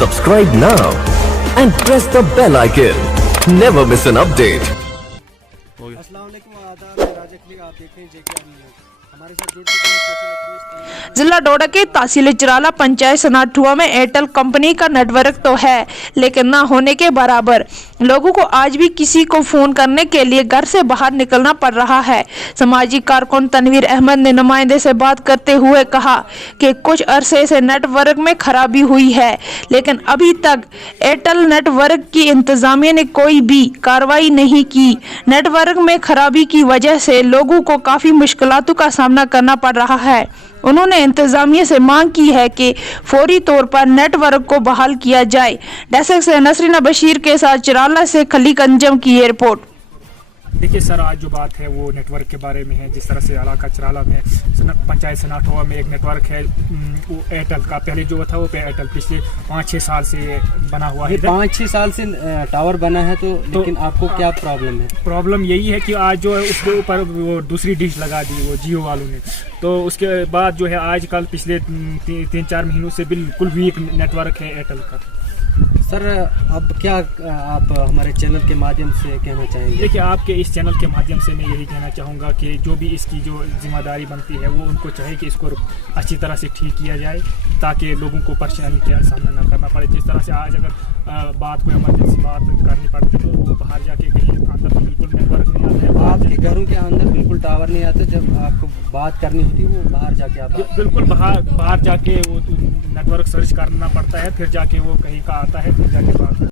Subscribe now and press the bell icon. Never miss an update. अस्सलाम वालेकुम, आदाब, राज अखिल, आप देख रहे हैं जेके न्यूज़। हमारे साथ जुड़ चुके हैं सोशल एक्टिविस्ट। जिला डोडा के तहसील चिराला पंचायत सनाठुआ में एयरटेल कंपनी का नेटवर्क तो है, लेकिन ना होने के बराबर। लोगों को आज भी किसी को फोन करने के लिए घर से बाहर निकलना पड़ रहा है। सामाजिक कारकुन तनवीर अहमद ने नुमाइंदे से बात करते हुए कहा कि कुछ अरसे से नेटवर्क में खराबी हुई है, लेकिन अभी तक एयरटेल नेटवर्क की इंतजामिया ने कोई भी कार्रवाई नहीं की। नेटवर्क में खराबी की वजह से लोगों को काफ़ी मुश्किलातों का सामना करना पड़ रहा है। उन्होंने इंतजामिया से मांग की है कि फौरी तौर पर नेटवर्क को बहाल किया जाए। डेस्क से नसरीना बशीर के साथ चिराला से खलीक अंजम की ये रिपोर्ट। देखिए सर, आज जो बात है वो नेटवर्क के बारे में है। जिस तरह से इलाका चिराला में पंचायत सनाठुआ में एक नेटवर्क है वो एयरटेल का, पहले जो था वो एयरटेल पिछले 5-6 साल से बना हुआ है। 5-6 साल से टावर बना है तो लेकिन आपको क्या प्रॉब्लम है? प्रॉब्लम यही है कि आज जो है उसके ऊपर वो दूसरी डिश लगा दी वो जियो वालों ने। तो उसके बाद जो है आजकल पिछले 3-4 महीनों से बिल्कुल वीक नेटवर्क है एयरटेल का। सर, अब क्या आप हमारे चैनल के माध्यम से कहना चाहेंगे? देखिए, आपके इस चैनल के माध्यम से मैं यही कहना चाहूँगा कि जो भी इसकी जो जिम्मेदारी बनती है वो उनको चाहे कि इसको अच्छी तरह से ठीक किया जाए, ताकि लोगों को परेशानी का सामना ना करना पड़े। जिस तरह से आज अगर बात कोई इमरजेंसी बात करनी पड़ती है तो वो बाहर जाके कहीं अंदर तो बिल्कुल नेटवर्क नहीं आता है। आपके घरों के अंदर बिल्कुल टावर नहीं आते, जब आपको बात करनी होती है वो बाहर जाके आप बिल्कुल बाहर जाके वो नेटवर्क सर्च करना पड़ता है, फिर जाके वो कहीं का आता है, फिर जाके बात